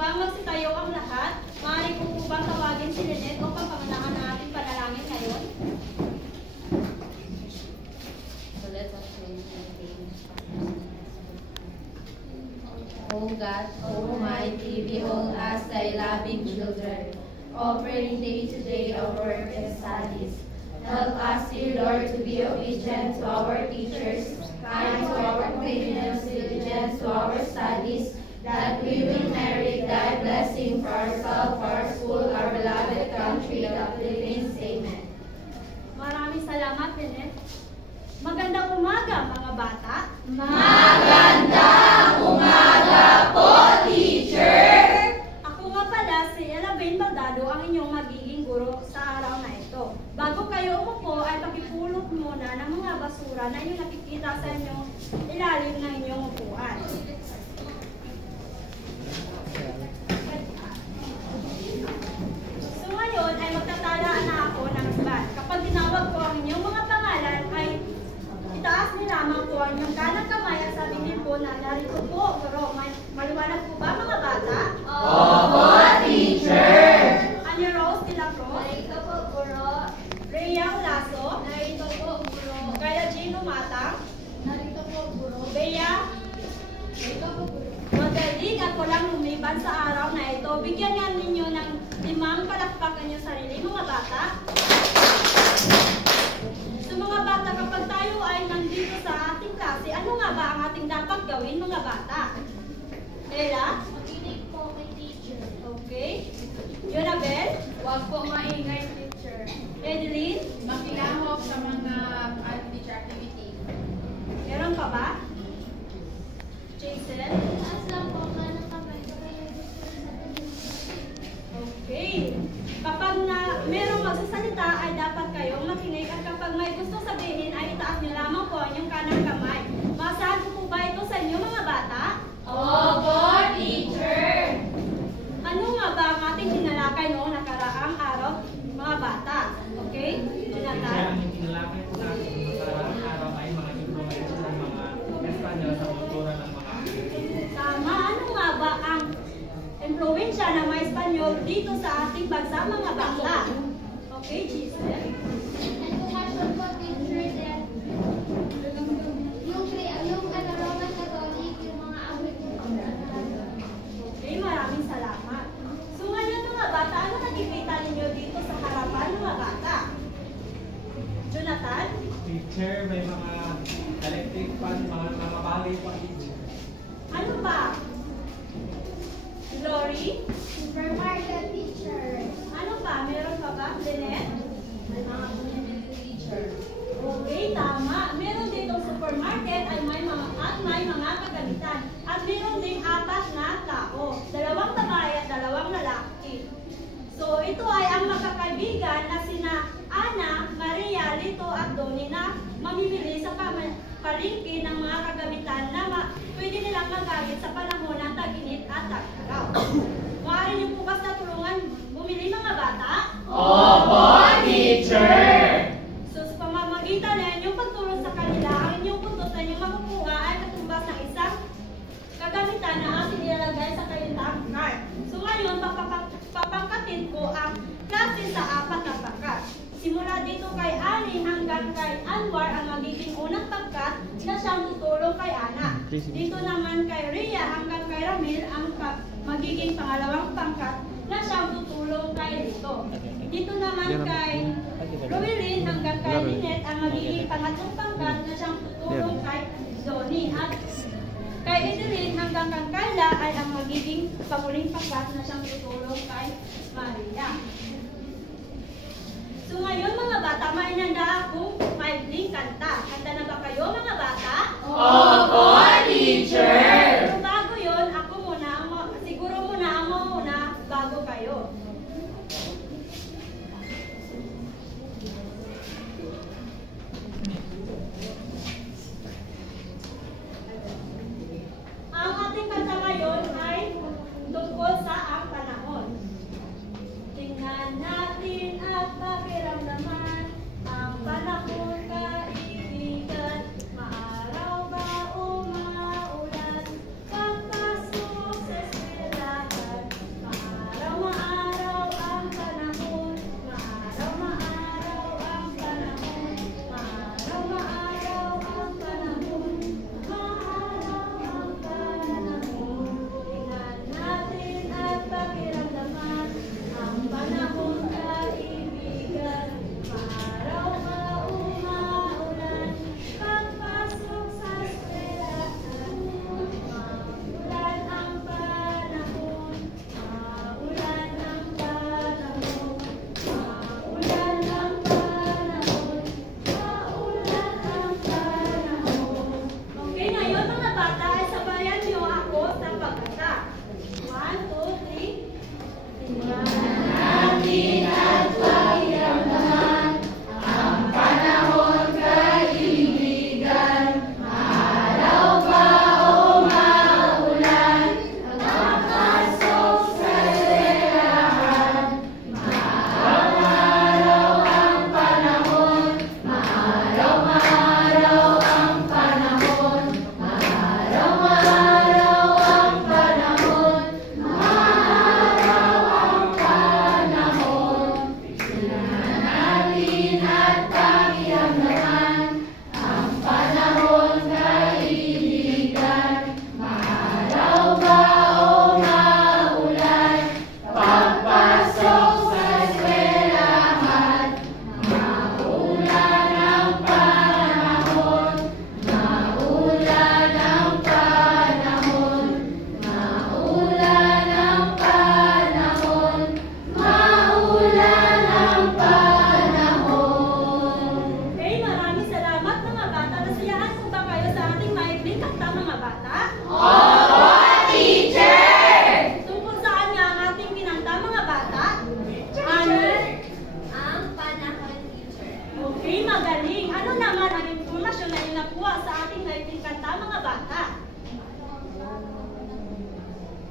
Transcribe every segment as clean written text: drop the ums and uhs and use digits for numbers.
bang magsitayo ang lahat? Maaari ko po bang tawagin si Lynette upang pangunahan ang ating panalangin ngayon? So let us pray. O God, Almighty, behold us, thy loving children, offering day to day our work and studies. Help us, dear Lord, to be obedient to our teachers, kind to our companions, diligent to our studies, that we will merit thy blessing for ourselves, for our school, our beloved country, the Philippines. Amen. Maraming salamat, Lynette. Magandang umaga, mga bata. Magandang umaga po, teacher! Ako nga pala si Elaine Baldado, ang inyong magiging guro sa araw na ito. Bago kayo umupo ay pakipulot muna ng mga basura na inyong nakikita sa inyong ilalim ng inyong upuan. So ngayon ay magtatalaan na ako ng isbat. Kapag tinawag ko ang inyong mga pangalan ay itaas ni lamang po ang inyong kanang kamay at sabihin po na narito po, guro. Maliwanag po ba, mga bata? Opo, teacher! Ani Rose de la Cruz? Narito po, guro. Rhea Lasso? Narito po, guro. Kaya Gino Matang? Narito po, guro. Bea? Narito po, guro. Magaling ako lang lumiban sa araw na ito. Bigyan nga ninyo ng 5 palakpakan yung sarili, mga bata. So mga bata, kapag tayo ay nandito sa ating klase, ano nga ba ang ating dapat gawin, mga bata? Ella? Makinig po kay teacher. Okay. Yonabel? Huwag po maingay, teacher. Edeline? Makilahok sa mga teacher activity. Meron pa ba? Jason? Taas lang po ka ng kamay. Okay. Kapag merong magsasalita ay dapat kayong makinig at kapag may gusto sabihin ay itaas niyo lamang po ang inyong kanang kamay. Maasahan ko po ba ito sa inyo, mga bata? Opo, teacher! Ano nga ba ang ating tinalakay noong nakaraang araw, mga bata? Okay? Jonathan? Ang tinalakay po natin sa nakaraang araw ay mga improvements ng mga Espanyol sa kultura ng mga Tama. Ano nga ba ang impluwensya ng mga Espanyol dito sa ating bansa, mga bata? Okay, Giselle? Education po, teacher, then yung Roman Catholic, yung mga awit po. Okay, maraming salamat. So ngayon, mga bata, ano nakikita ninyo dito sa harapan, mga bata? Jonathan? teacher, may mga electric fan, mga bali pa teacher. Ano ba? Glory? Supermarket, teacher. Ano pa? Meron pa ba? Lynette? May mga bumibili, teacher. Okay, tama. Meron ditong supermarket at may mga kagamitan. At meron ding 4 na tao. 2 babae at 2 lalaki. So, ito ay ang magkakaibigan na sina Ana, Maria, Lito at Doni na mamimili sa palengke ng mga kagamitan na pwede nilang magamit sa panahon ng tag-init at tag-araw. Maaari niyo po ba sa tulungan bumili, mga bata? Opo, teacher! So, sa pamamagitan na inyong pagtulong sa kanila, ang inyong puntos na inyong makukuha ay katumbas ng isang kagamitan na ating ilalagay sa kanilang card. So, ngayon, papangkatin ko ang klase sa 4 na pangkat. Simula dito kay Ani hanggang kay Anwar ang magiging unang pangkat na siyang tutulong kay Ana. Dito naman kay Rhea hanggang kay Ramil ang magiging pangalawang pangkat na siyang tutulong kay Lito. Dito naman kay Roelyn hanggang kay Lynette ang magiging pangatlong pangkat na siyang tutulong kay Donnie. At kay Edeline hanggang kay Carla ay ang magiging panguling pangkat na siyang tutulong kay Maria. So ngayon, mga bata, mainanda akong maibling kanta. Handa na ba kayo, mga bata? Opo, teacher! Pero bago yun, ako muna, siguro muna ang mauna bago kayo. Ang ating kanta ngayon ay tungkol sa ang panahon. Tingnan natin at pakiramdaman ang panahon, kaibigan. Maaraw ba o maulan? Pagpasok sa eskwelahan,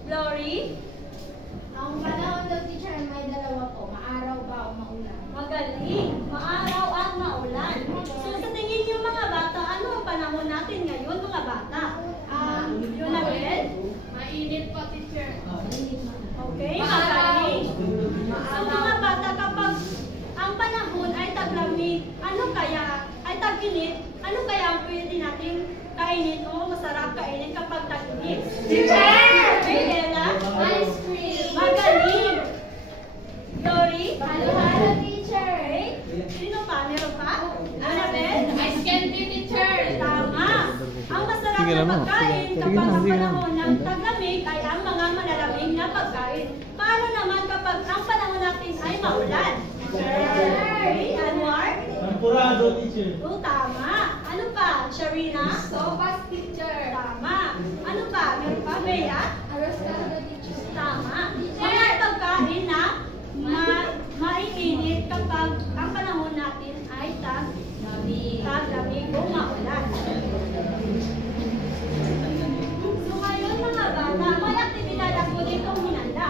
Glory? Ang panahon daw, teacher, may dalawa po. Maaraw ba o maulan? Magaling. Maaraw at maulan. So sa tingin niyo mga bata, ano ang panahon natin ngayon mga bata? Junabel? Mainit po, teacher. Okay, magaling. So mga bata, kapag ang panahon ay taglamig, ano kaya, ay tag-init, ano kaya ang pwede natin kainin o masarap kainin kapag tag-init? Teacher! Okay, Ella? Ice cream. Magaling. Glory? Halo-halo, teacher. Okay. Sino pa? Meron pa? Annabelle? Ice candy, teacher. Tama. Ang masarap Sige na lang, pagkain sige kapag lang, ang sige lang. panahon ng taglamig ay ang mga malalamig na pagkain. Paano naman kapag ang panahon natin ay maulan? Okay, Anwar? Tempurado, teacher. Oh, tama. Ano pa? Sharina? Sopas, teacher. Tama. Ano pa? Meron pa? Bea? Arroz caldo, teacher. Tama. Mga pagkain na maiinit kapag ang panahon natin ay taglamig o maulan. So ngayon mga bata, may aktibidad ako ditong hinanda.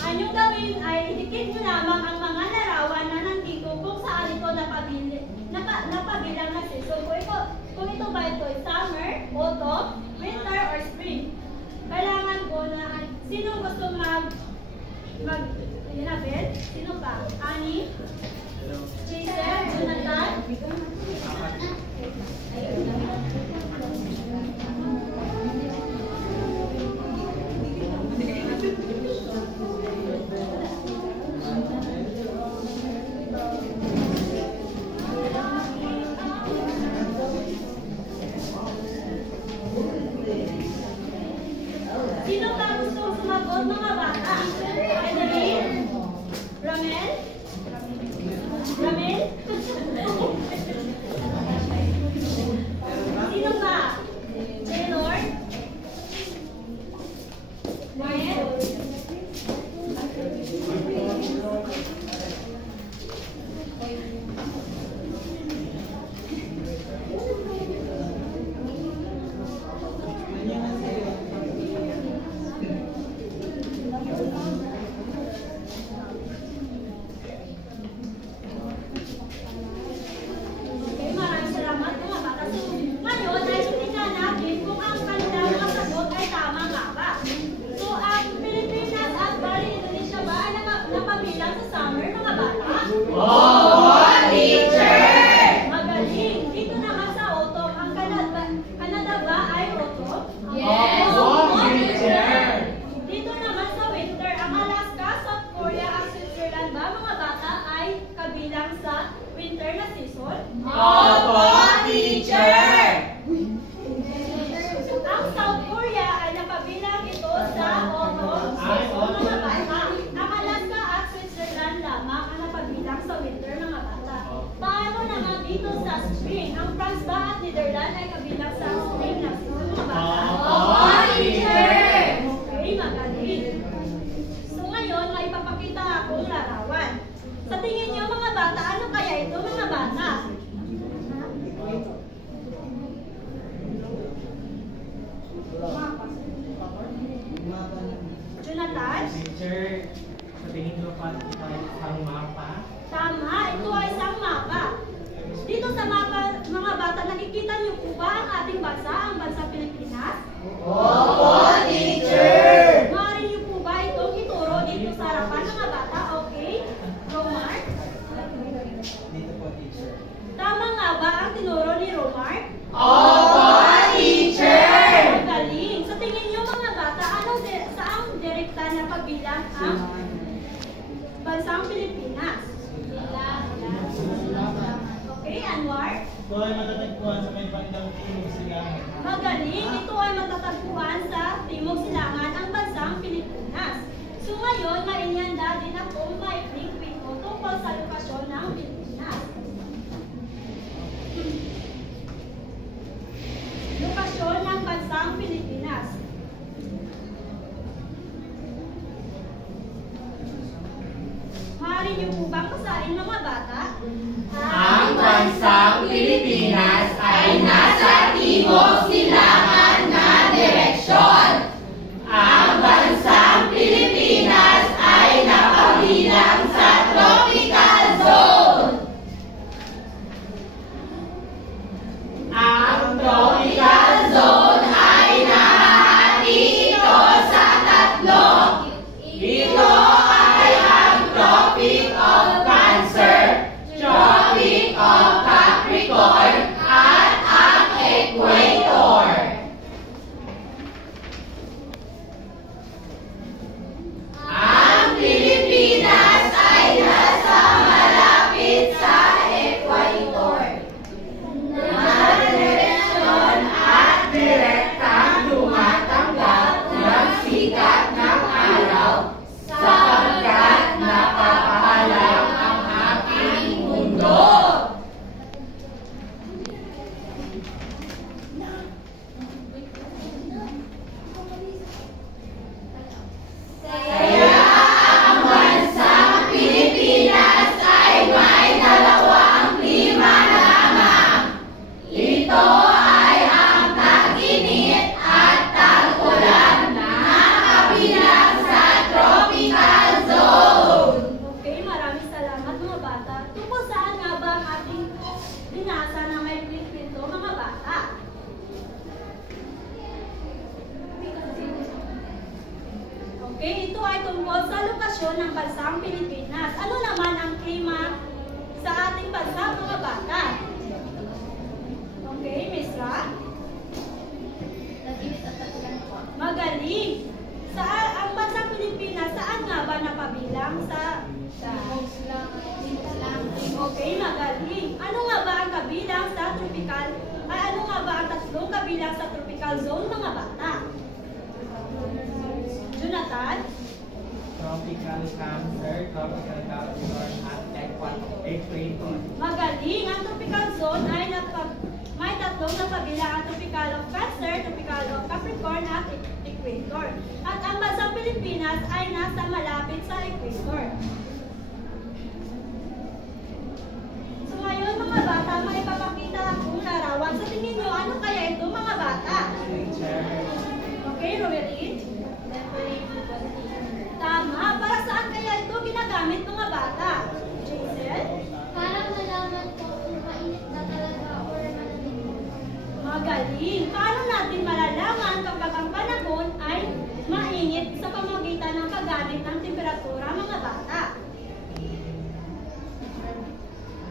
Ang inyong gawin ay itikit nyo lamang ang mga larawan na nandito kung saan ito napabilang na season. Kung ito ba ito ay summer, autumn, winter, or spring. Kailangan ko na, sino gusto Annabelle? Sino pa? Annie? Jason? Jonathan? Sino pa gustong sumagot mga bata? Edeline? Ramel? Ramel? Sino pa? Taylor? Noel? Okay, maraming salamat mga bata. So, ngayon ay titingnan natin kung ang kanilang mga sagot ay tama nga ba. So, ang Pilipinas at Bali, Indonesia ba ay napabilang sa summer mga bata? Opo, teacher! Magaling. Dito naman sa autumn, ang Canada ba ay autumn? Yes, teacher! Dito naman sa winter, ang Alaska, South Korea at Switzerland ba mga bata ay kabilang sa winter na season? Opo, teacher! Ang South Korea ay napabilang ito sa autumn season mga bata. Ang Alaska at Switzerland lamang ang napabilang sa winter mga bata. Paano naman dito sa spring? Ang France ba at Netherlands ay kabilang sa spring na season mga bata? Opo, teacher! Okay, magaling. So ngayon, may papakita akong larawan. Sa tingin niyo mga bata, ano kaya ito mga bata? Jonathan? Teacher, sa tingin ko pa ang mapa. Tama, ito ay isang mapa. Dito sa mapa, mga bata, nakikita niyo po ba ang ating bansa, ang bansa Pilipinas? Opo, teacher! Maaari niyo po ba itong ituro dito sa harapan mga bata? Okay? Romar? Dito po, teacher. Tama nga ba ang tinuro ni Romar? Opo, teacher! Magaling. Sa tingin niyo mga bata, saang direkta na pagbilang ang bansang Pilipinas? Okay, Anwar? Ito ay matatagpuan sa may bandang timog silangan. Magaling. Ito ay matatagpuan sa Timog Silangan ang bansang Pilipinas. So ngayon, mainihanda din ako maikling kwento tungkol sa lokasyon ng Pilipinas. Lokasyon ng bansang Pilipinas. Maaari niyo po bang basahin mga bata? Ang bansang Pilipinas ay nasa timog silangan na direksyon. sikat ng araw, sapagkat napapahalang ang aking mundo. Kaya ang bansang Pilipinas ay may dalawang klima lamang. Ito ay ang tag-init at tag-ulan na kabilang sa tropical zone. Okay, maraming salamat mga bata. Tungkol saan nga ba ang ating binasa na may kwento mga bata? Okay, ito ay tungkol sa lokasyon ng bansang Pilipinas. Ano naman ang klima sa ating bansa mga bata? Okay, Miss Ra? Magaling! Ang bansang Pilipinas, saan nga ba napabilang sa... Okay, magaling. Ano nga ba ang kabilang sa tropical... ano nga ba ang tatlong kabilang sa tropical zone mga bata? Jonathan? Tropical Cancer, Tropical Capricorn, at Equator. Magaling! Ang tropical zone ay may tatlong napabilang, ang tropical of Cancer, tropical of Capricorn, at Equator. At ang bansang Pilipinas ay nasa malapit sa Equator. So ngayon mga bata, may papakita akong larawan. Sa tingin nyo, ano kaya ito mga bata? Nature. Okay, Rowerin? Tama. Para saan kaya ito ginagamit mga bata? Jason? Parang nalaman ko kung mainit na talaga or malamig. Magaling! Paano natin malalaman kapag ang panahon ay mainit sa pamamagitan ng paggamit ng temperatura mga bata?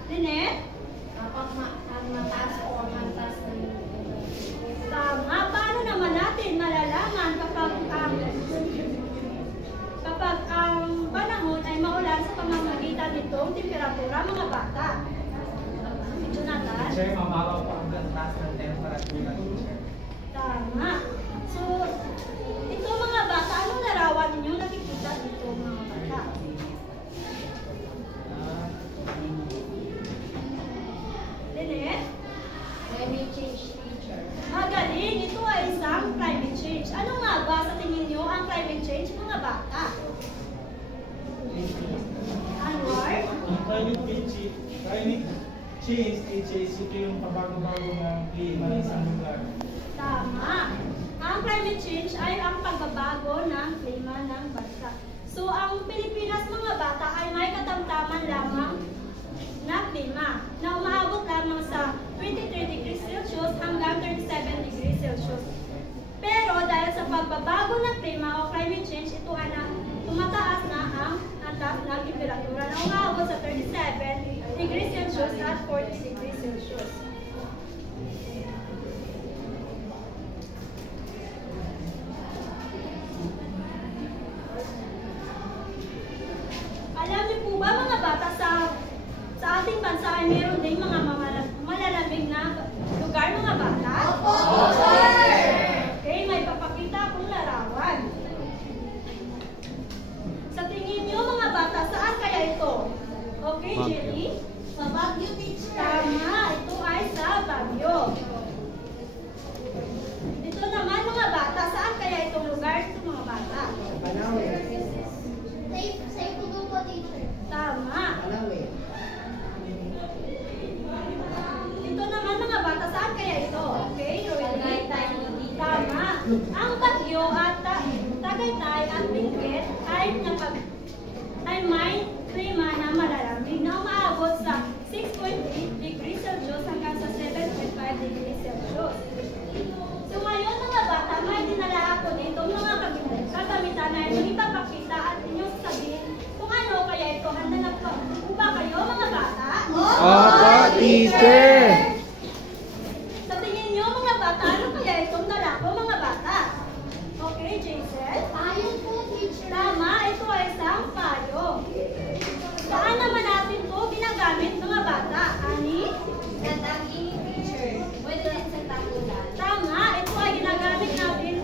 Lynette? Kapag ang mataas o mataas na Tama. Paano naman natin malalaman kapag ang panahon ay maulan sa pamamagitan nitong temperatura mga bata? Jonathan? Teacher, mababaw po ang taas ng temperatura, teacher. Tama. So, ito mga bata, anong larawan ninyo nakikita dito mga bata? Lynette? climate change teacher. Magaling! Ito ay isang climate change. Ano nga ba sa tingin nyo ang climate change mga bata? Anwar? Ang climate change, teachers, ito yung pabago-bago ng klima ng isang lugar. Tama. Ang climate change ay ang pagbabago ng klima ng bansa. So, ang Pilipinas mga bata ay may katamtaman lamang na klima na umaabot lamang sa 23 degrees Celsius hanggang 37 degrees Celsius. Pero dahil sa pagbabago ng klima o climate change, ito ay tumataas na ang taas na temperatura na umaabot sa 37 degrees Celsius at 40 degrees Celsius. Alam niyo po ba mga bata sa ating bansa ay meron ding mga malalamig na lugar mga bata? Okay, may papakita akong larawan. Sa tingin niyo mga bata, saan kaya ito? Okay, Jenny? Sa Baguio teacher. Tama, ito ay sa Baguio. Ito naman mga bata, saan kaya itong lugar ito mga bata? Sa Ipugong po teacher. Tama. Ito naman mga bata, saan kaya ito? Okay, Roel? Tama. Ang Baguio at Tagaytay at Benguet ay may klima na malalamig na umaabot sa 6.8 degrees Celsius hanggang sa 7.5 degrees Celsius. So ngayon mga bata, may dinala ako dito mga kagamitan na yung ipapakita at inyong sabihin kung ano kaya ito. Handa na po ba kayo mga bata? Opo, teacher! Sa tingin niyo mga bata, ano kaya itong dala ko mga bata? Okay, Jason? Ayun po teacher. Tama, ito ay isang payong. Saan naman natin ito ginagamit mga bata? Ani? Sa tag-init teacher. Pwede rin sa tag-ulan. Tama, ito ay ginagamit natin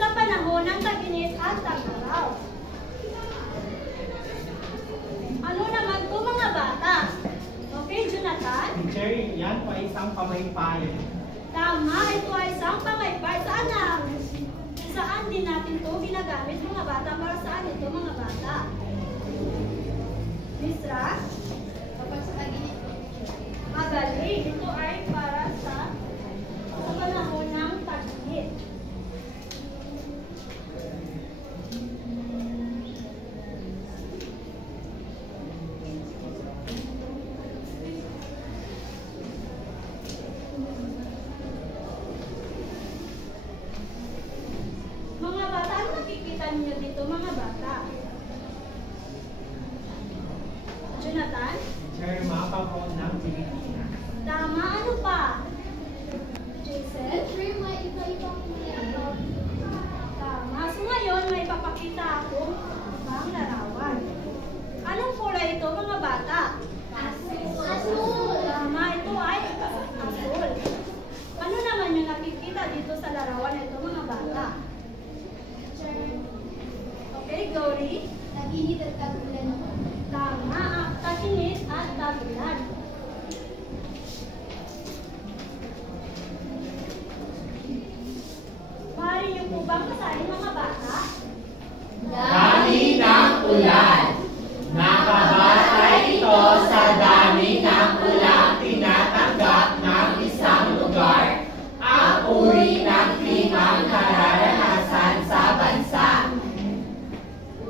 sa panahon ng tag-init at at tag-araw. Ano naman po mga bata? Okay, Jonathan? Teacher, yan po ay isang pamaypay. Tama, ito ay isang pamaypay. Saan din natin ito ginagamit mga bata? Para saan ito mga bata? Miss Ra? Kapag sa tag-init po. Magaling. Ito ay para sa panahon ng tag-init. Mga bata, ano nakikita niyo dito mga bata? Jonathan? Teacher, mapa po ng Pilipinas. Tama, ano pa? Jason? Sure, may iba-ibang Tama. So ngayon, may papakita akong ibang larawan. Anong kulay ito mga bata? Asul. Tama, ito ay asul. Ano naman yung nakikita dito sa larawan na ito mga bata? Okay, Glory? Tag-init at tag-ulan. Tama, tag-init at tag-ulan. Maaari niyo po bang basahin mga bata? Dami ng ulan. Nakabatay ito sa dami ng ulang tinatanggap ng isang lugar. Ang uri ng klimang nararanasan sa bansa.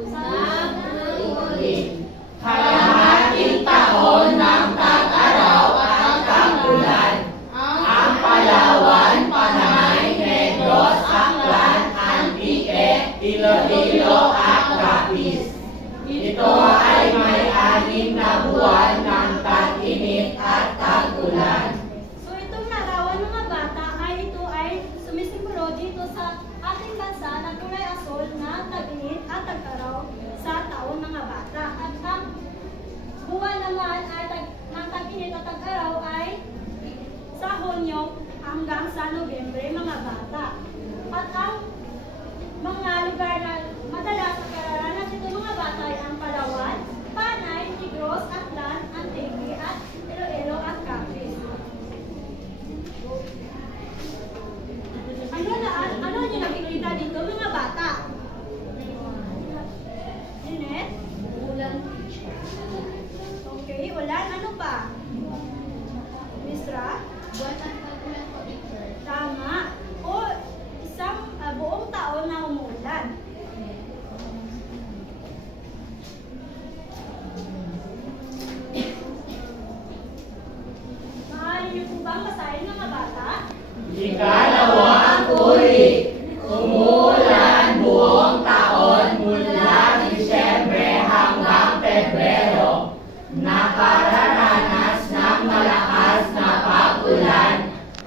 Unang ulit. Kalahating taon ng tag-araw at tag-ulan. Ang Palawan, Panay, Negros, Aklan, Antique, Iloilo at Capiz. Ito ay may 6 na buwan ng tag-init at tag-ulan. So itong larawan mga bata ito ay sumisimbolo dito sa ating bansa na kulay asul na tag-init at tag-araw sa taon mga bata. At ang buwan naman ay ng tag-init at tag-araw ay sa Hunyo hanggang sa Nobyembre mga bata. At ang mga lugar na madalas sa kararanas ito mga bata ay ang Palawan, Panay, Negros, Aklan, Antique at Iloilo at Capiz. Ano niyo nakikita dito mga bata? Jeanette? Ulan, teacher. Okay, ulan. Ano pa? Miss Ra? Buwan at tag-ulan po, teacher. Tama. O isang buong taon na umuulan. Maaari niyo po bang basahin mga bata? Ikalawang uri. Umuulan buong taon mula Disyembre hanggang Pebrero. Nakararanas ng malakas na pag-ulan.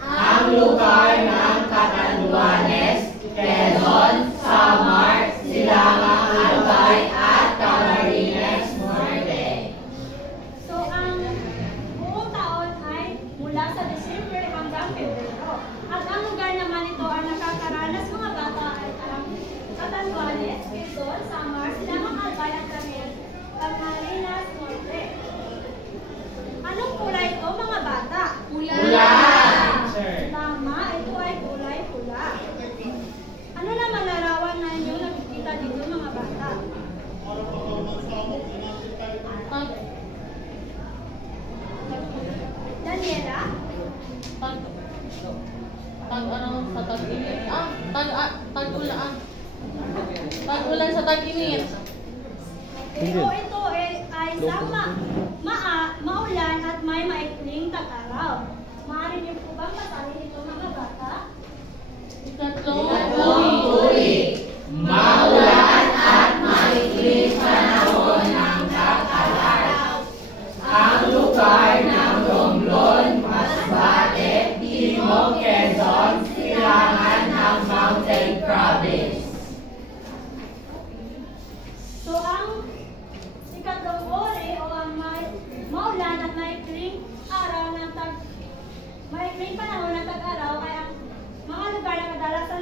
Ang lugar ng Catanduanes, Quezon, Samar, Silangang Albay at Camarines Norte. So, ang buong taon ay mula sa December hanggang Pebrero. At ang lugar naman ito ay nakakaranas mga bata ay ang Catanduanes, Quezon, Samar, Silangang Albay at Camarines Norte. Anong kulay ito mga bata? Ulan! Teacher, Tama, ito ay kulay pula. Ano naman larawan na inyo nakikita dito mga bata? Daniela? Tag-ulan sa tag-init. Okay, o ito ay isang maulan at may maikling tag-araw. Maaari niyo po bang basahin ito mga bata? Ikatlong uri. Maulan at maikling panahon ng tag-araw. Ang lugar ng Romblon, Masbate, Timog, Quezon, Silangan ng Mountain Province. So ang ikatlong uri o ang maulan at maikling panahon ng tag-araw ay ang mga lugar na kadalasan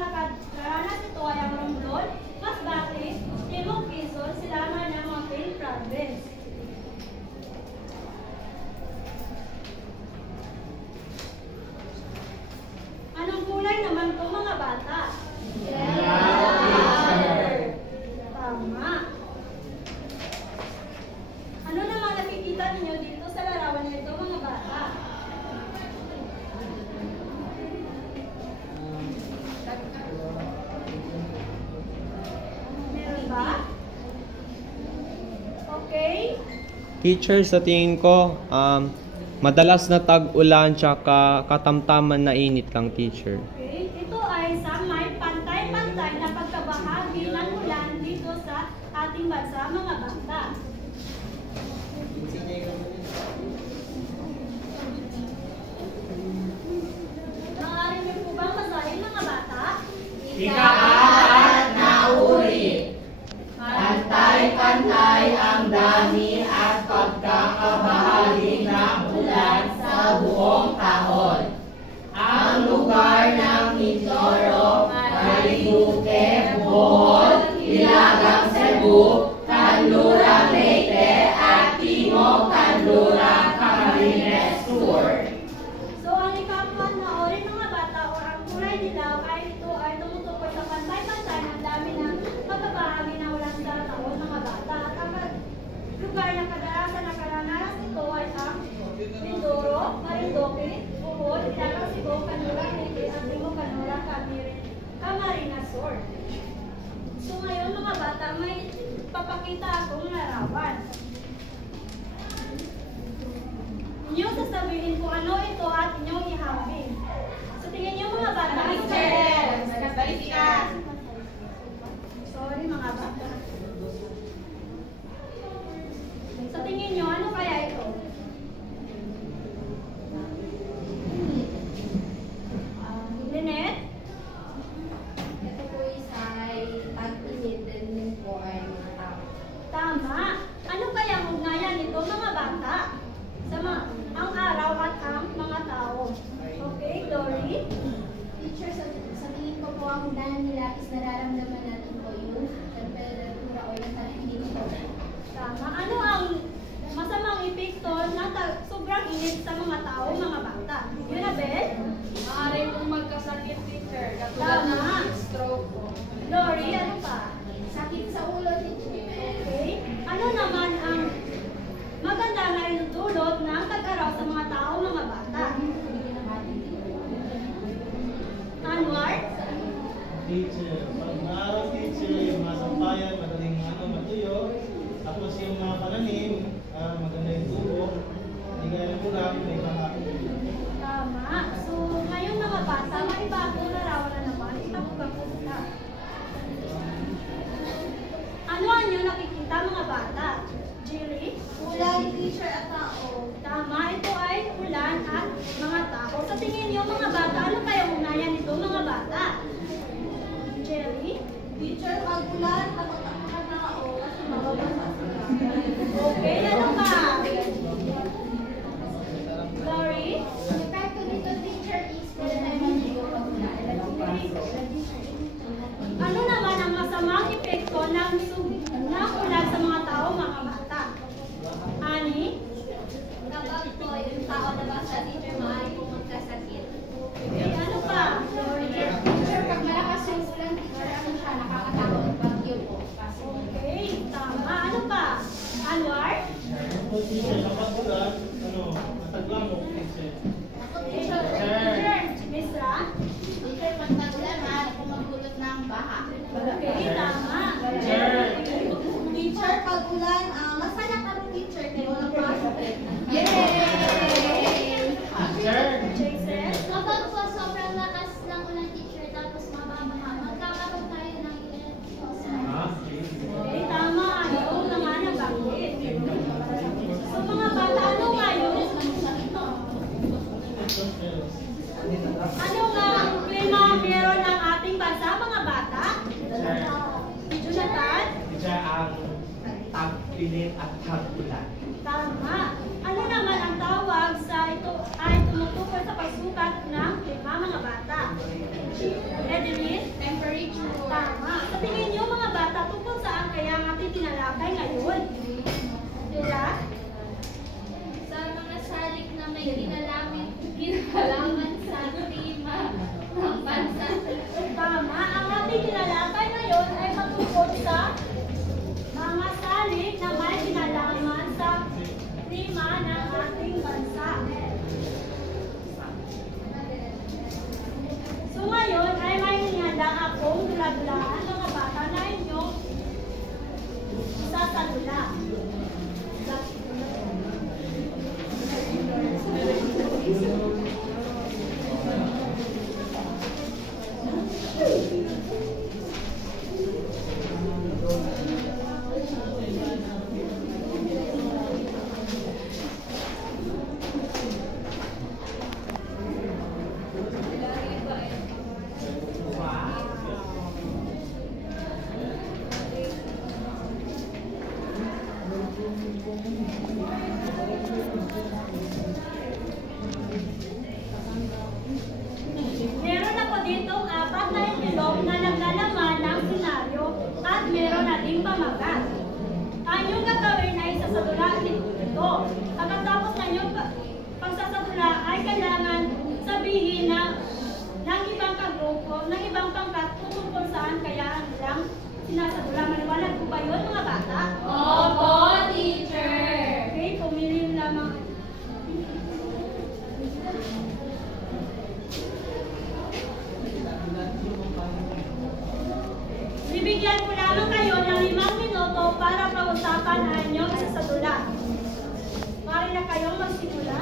Teacher, sa tingin ko, madalas na tag-ulan tsaka katamtaman na init lang, teacher. Okay, ito ay sa may pantay-pantay na pagkabahagi ng ulan dito sa ating bansa, mga bata. Maaari niyo po bang basahin, mga bata? Ika-apat na uri. Pantay-pantay ang dami at pagkakabahagi ng ulan sa buong taon. Ang lugar ng Mindoro, Marinduque, Bohol, Ilagang Cebu, Kanluran Leyte at Timog Kanluran Camarines Sur. So, ang ika-apat na uri, mga bata, o ang kulay dilaw ay ito ay tumutukoy sa pantay-pantay ng dami ng pagkabahagi ng ulan sa taon, mga bata. At ang lugar na kadalasan na karanasan nito ay ang Mindoro, Marinduque, Bohol, Ilagang Cebu, Kanluran Leyte at Timog Kanluran Camarines Sur. So, ngayon, mga bata, may papakita akong larawan. Inyong sasabihin kung ano ito at inyong ihambing. So, tingnan niyo, mga bata. Ano kaya? Sorry, mga bata. Sa tingin niyo, ano kaya ito? Lynette? Ito po ay tag-init din po ay mga tao. Tama. Ano kaya ang ugnayan nito, mga bata? Sa ang araw at ang mga tao. Okay, Dory? Teacher, sa tingin ko po ang ugnayan nila is nararamdaman natin po yung temperatura o yung tag-init po. Tama. Ano ang masamang epekto na sobrang init sa mga tao, mga bata? Yun na, Beth? Maaari pong magkasakit, teacher. Tama. Stroke po. Dory, ano pa? Sakit sa ulo, teacher. Okay. Ano naman ang maganda na inudulot ng tag-araw sa mga tao, mga bata? Anwar? Teacher, pag maaraw teacher, yung mga sampayan, madaling matuyo. Tapos yung mga pananim, maganda yung tubo. Hindi kaya kulang, may pangakit. Tama. So, ngayon, mga bata, may bagong larawan na naman. Ipapagpapag kita. Ano ang inyong nakikita, mga bata? Jerry? Ulan, teacher at tao. Tama, ito ay ulan at mga tao. Sa tingin niyo, mga bata, ano kaya ugnayan nito, mga bata? Jerry? Teacher, pag ulan, takot ang mga tao kasi mababasa sila. Okay, ano pa? Glory? Epekto dito, teacher, is pwede tayo maligo pag ulan. Ano naman ang masamang epekto ng ulan sa mga tao, mga bata? Ani? Kapag po yung tao na basa, teacher, maaari po magkasakit. Okay, ano pa? Glory? Teacher, pag malakas yung ulan, teacher, ano siya, nakakatakot bagyo po. Okay, tama. Ano pa? Anwar? Ako teacher, kapag ulan, mataglang mo, teacher. Teacher? Misra? Teacher, pag tag-ulan, maaari po magulot ng baha. Okay, tama. Teacher, pag ulan, masaya kami, teacher, kaya walang pasok. Yay! Teacher, Jason? Kapag po sobrang lakas ng ulan, teacher, tapos mababaha, magkakaroon tayo ng Okay, tama. Ano naman ang bakit? So, mga bata, ano ngayon? Ano nga ang klima meron ng ating bansa, mga bata? Jonathan? teacher ang tag-init at tag-ulan. Tama. Ano naman ang tawag sa ito ay tumutukoy sa pagsukat ng klima, mga bata? Edeline? temperature. Tama. Sa tingin niyo, mga bata, tungkol saan kaya ang ating tinalakay ngayon? Dila? Sa mga salik na may kinalaman sa klima ng bansa. Tama. Ang ating tinalakay ngayon ay matungkol sa mga salik na may kinalaman sa klima ng ating bansa. So ngayon ay may hinihanda akong dula-dulaan, mga bata, na inyong sasadula. ito. Pagkatapos na yung pagsasadula ay kailangan sabihin ng ibang kagrupo, ng ibang pangkat tungkol saan kaya nilang sinasadula. Maliwanag po ba yun, mga bata? Opo, teacher. Okay, pumili lamang. Bibigyan ko lamang kayo ng 5 minuto para pag-usapan ang inyong isasadula. Mari na kayong magsimula.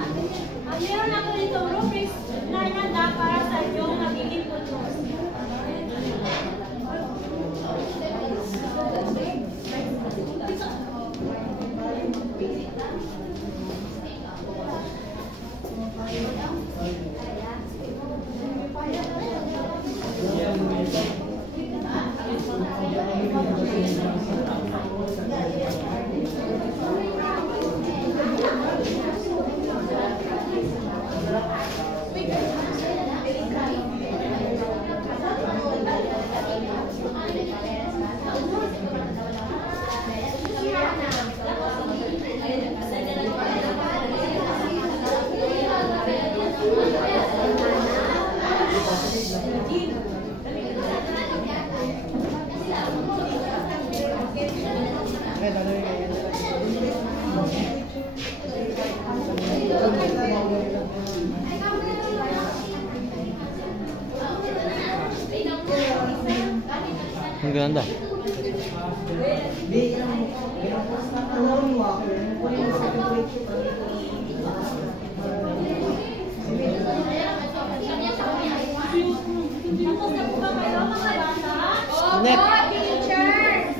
Meron ako ditong rubrics na inanda para sa inyong magiging puntos. Ang ganda. Tapos na po ba kayo, mga bata? Opo, teacher.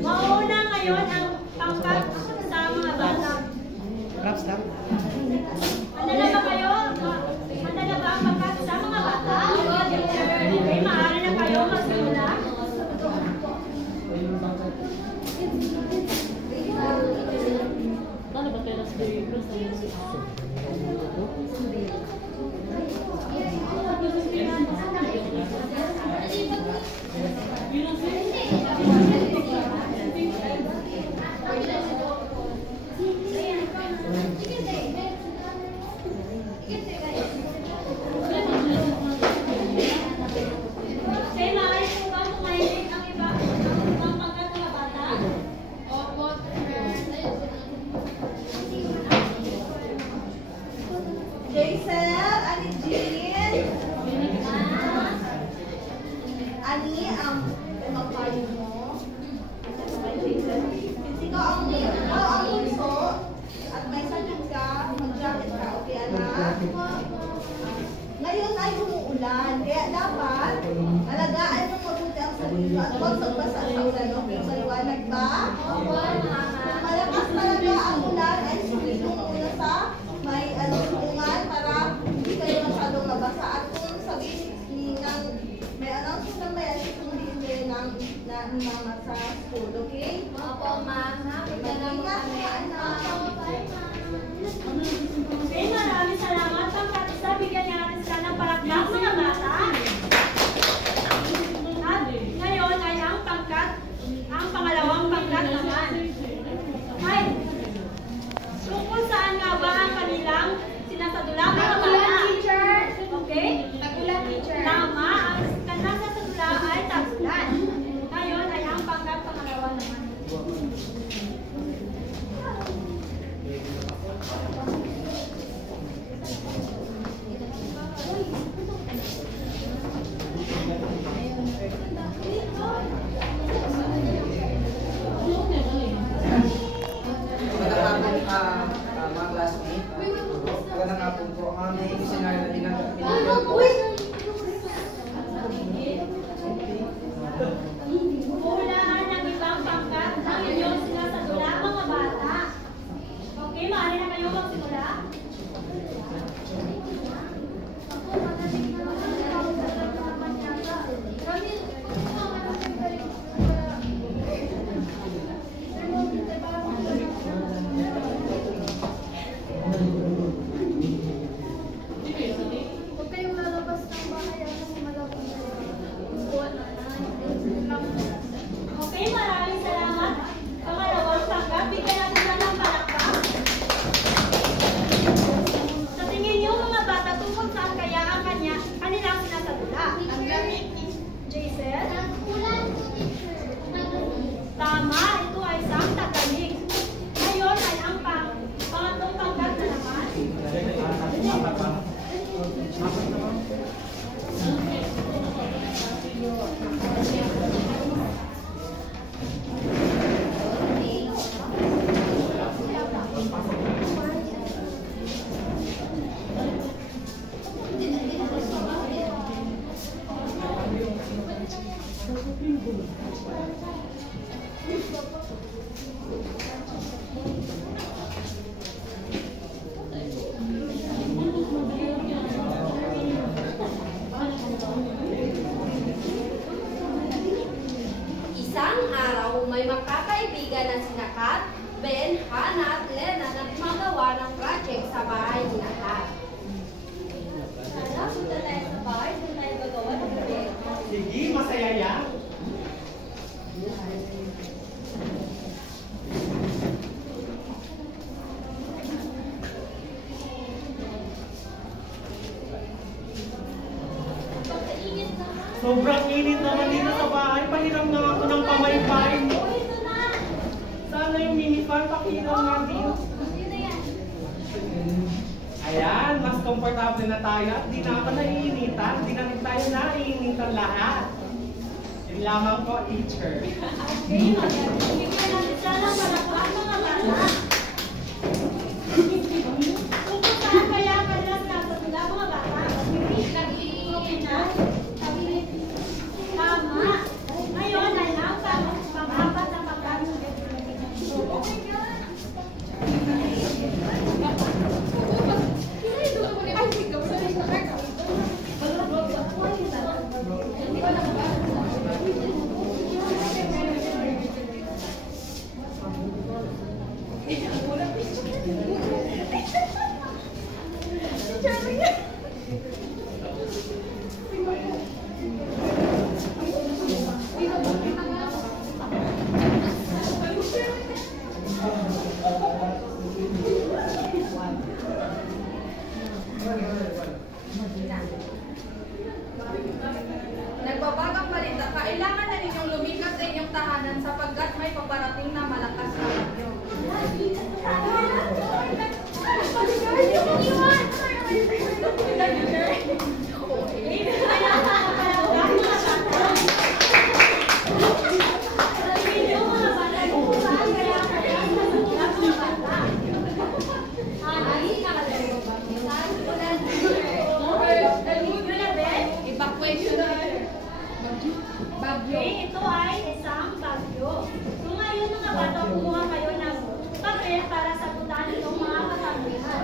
Mauna ngayon ang pangkat sa mga bata. Handa na ba kayo? Handa na ba ang pangkat sa mga bata? Okay, maaari na kayo magsimula. Okay, maaari po ba tumayin ang ibang pangkat ng mga bata? Opo, teacher. Jaisel, Ani Jean, Ani, papayo mo. Ikaw ang bunso, at may sakit ka, mag-jacket ka, okay anak? Ngayon ay umuulan, kaya dapat alagaan mo mabuti ang sarili at huwag magbasa sa ulan. Okay, maliwanag ba? Opo, mama. Malakas talaga ang ulan ay sumilong muna sa may tulungan para hindi kayo masyadong mabasa. At kung sabihin ng may announcement ng may susunodin kayo ng mama sa school, okay? Opo, mama. Mag-ingat ka, anak. Okay, maraming salamat. Pangkat isa, bigyan niya natin sila ng palakpak, mga bata. At ngayon ay ang pangalawang pangkat naman. Ay, tungkol saan nga ba ang kanilang sinasadula, mga bata? Teacher. Okay? Tagulan, teacher. Tama, ang kanilang sinasadula ay tagulan. Ngayon ay ang pangkat pangalawa naman. Magandang hapon, mga classmates. Magandang hapon po. Ang aming senaryo na tinatapos po. Hulaan ng ibang pangkat ng inyong sinasadula, mga bata. Okay, maaari na kayo magsimula. Huwag kayong lalabas Isang araw, may magkakaibigan na sina Kat, Ben, Hannah at Lena na gumagawa ng project sa bahay ni Kat. Sana, punta tayo sa bahay, doon tayo gagawa ng project. Sige, masaya yan. Pagkainit naman. Sobrang init naman dito sa bahay. Pahiram na ako ng pamaypay mo. Oh, ito na. Sana yung mini fan, pakiram nga dito. Sino yan? Ayan, mas komportable na tayo at di na ako naiinitan. Di na rin tayo naiinitan lahat. Yun lamang po, teacher. Okay, bigyan natin siya ng malakpan mga bata. Kung saan kaya kanilang natatula mga bata? Okay na? Tama. Ngayon ay ang pang-apat na pagkakas. Okay ka? Nagbabagang balita, kailangan na ninyong lumikas sa inyong tahanan sapagkat may paparating na malakas na bagyo. Okay, ito ay isang bagyo. So ngayon mga bata, kumuha kayo ng papel para sagutan itong mga katanungan.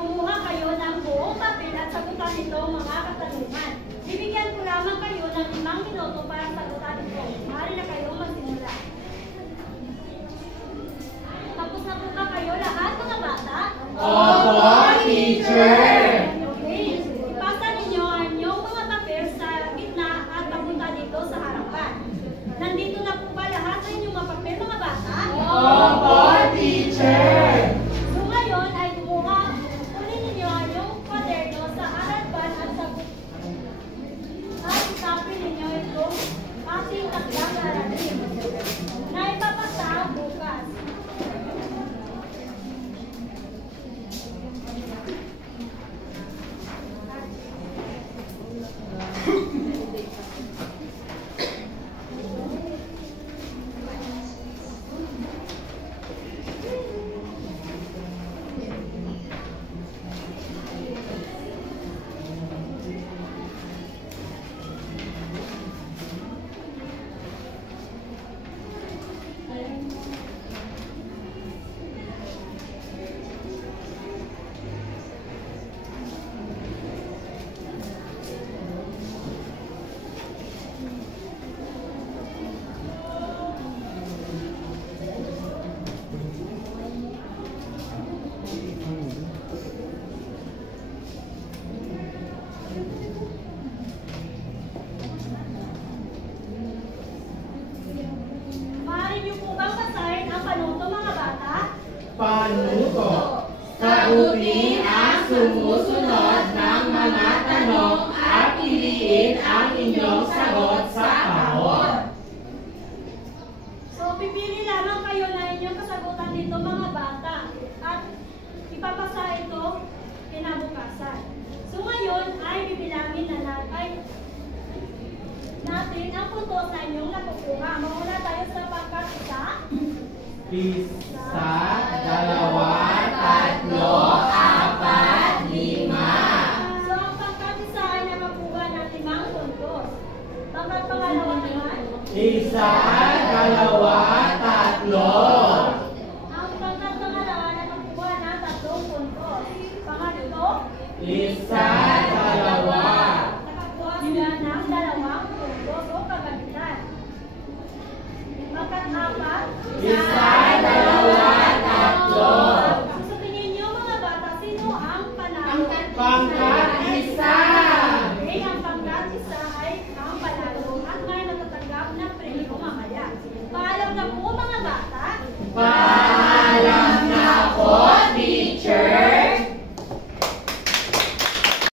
Kumuha kayo ng buong papel at sagutan ito mga katanungan. Bibigyan ko lamang kayo ng 5 minuto para sagutan ito. Maaari na kayo magsimula. Tapos na po ba kayo lahat mga bata? Opo, teacher! Okay. Ipasa ninyo ang inyong mga papel sa gitna at papunta dito sa harapan. Nandito na po ba lahat ng inyong mga papel mga bata? Opo, teacher! So ngayon ay kunin ninyo ang inyong kwaderno sa harapan at isapin ninyo itong ating takdang aralin na ipapasa bukas. Sagutin ang sumusunod ng mga tanong at piliin ang inyong sagot sa kahon. So, pipili lamang kayo na inyong kasagutan dito mga bata. At ipapasa ito kinabukasan. So, ngayon ay bibilangin na natin ang puntos na inyong nakukuha. Mauna tayo sa pagkakita. Isa, dalawa, tatlo, apat, lima. So, ang pagkakisa ay nakakuha ng 5 puntos. Pangalawa naman. Isa, dalawa, tatlo. Ang pangalawa ay nakakuha ng 3 puntos. Pangatlo. Isa, dalawa. Nakakuha sila ng 2 puntos o kagamitan. Pangkat-apat. Isa, dalawa, tatlo. So, sa tingin niyo mga bata, sino ang panalo? Pangkat